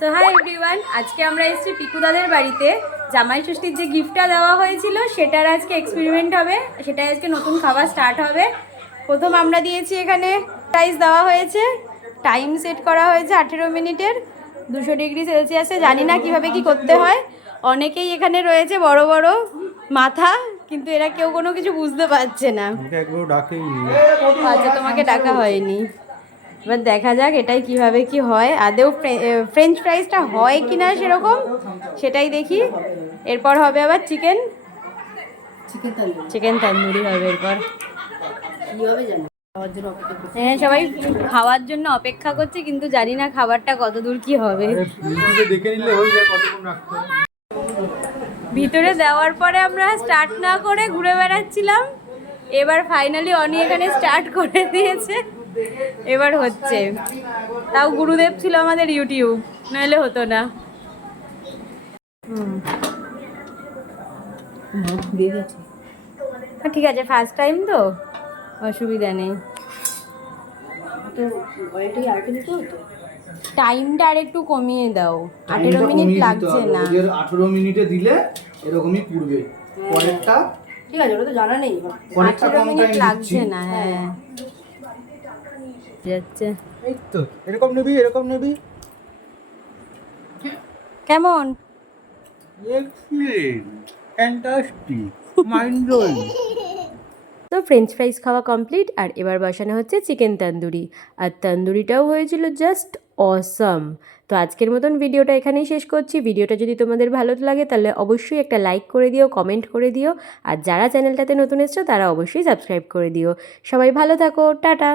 So hi everyone, আজকে আমরা এসেছি পিকুদাদের বাড়িতে। জামাই ষষ্ঠীর যে গিফটটা দেওয়া হয়েছিল সেটার আজকে এক্সপেরিমেন্ট হবে, সেটাই আজকে নতুন খাবার স্টার্ট হবে। প্রথম আমরা দিয়েছি, এখানে প্রাইস দেওয়া হয়েছে, টাইম সেট করা হয়েছে 18 মিনিটের, 200 ডিগ্রি সেলসিয়াসে। জানি না কিভাবে কি করতে হয়। অনেকেই এখানে রয়েছে বড় বড় মাথা, কিন্তু এরা কেউ কোনো কিছু বুঝতে পারছে না। আচ্ছা, তোমাকে ডাকা হয়নি। এবার দেখা যাক এটাই কিভাবে কি হয়, আদেও ফ্রেঞ্চ ফ্রাইসটা হয় কি না সেরকম, সেটাই দেখি। এরপর হবে আবার চিকেন তান্দুরি হবে এরপর। হ্যাঁ, সবাই খাওয়ার জন্য অপেক্ষা করছে, কিন্তু জানি না খাবারটা কত দূর কি হবে। ভিতরে দেওয়ার পরে আমরা স্টার্ট না করে ঘুরে বেড়াচ্ছিলাম, এবার ফাইনালি অনি এখানে স্টার্ট করে দিয়েছে, এবার হচ্ছে। তাও গুরুদেব ছিল আমাদের ইউটিউব, নইলে হতো না। ঠিক আছে, ফার্স্ট টাইম তো অসুবিধা নেই। টাইমটা আর একটু কমিয়ে দাও, 18 মিনিট লাগছে না। 18 মিনিটে দিলে এরকমই পুড়বে। পরেরটা ঠিক আছে, ওটা তো জানা নেই। 18 মিনিট লাগছে না। হ্যাঁ, যাচ্ছে। এই তো এরকম নেবি, এরকম নেবি। কেমন? Excellent, fantastic, mind blowing. তো ফ্রেঞ্চ ফ্রাইস খাওয়া কমপ্লিট, আর এবার বসানো হচ্ছে চিকেন তন্দুরি। আর তন্দুরিটাও হয়েছিল জাস্ট অসাম। তো আজকের মতন ভিডিওটা এখানেই শেষ করছি। ভিডিওটা যদি তোমাদের ভালো লাগে তাহলে অবশ্যই একটা লাইক করে দিও, কমেন্ট করে দিও, আর যারা চ্যানেলটাতে নতুন এসছো তারা অবশ্যই সাবস্ক্রাইব করে দিও। সবাই ভালো থাকো, টাটা।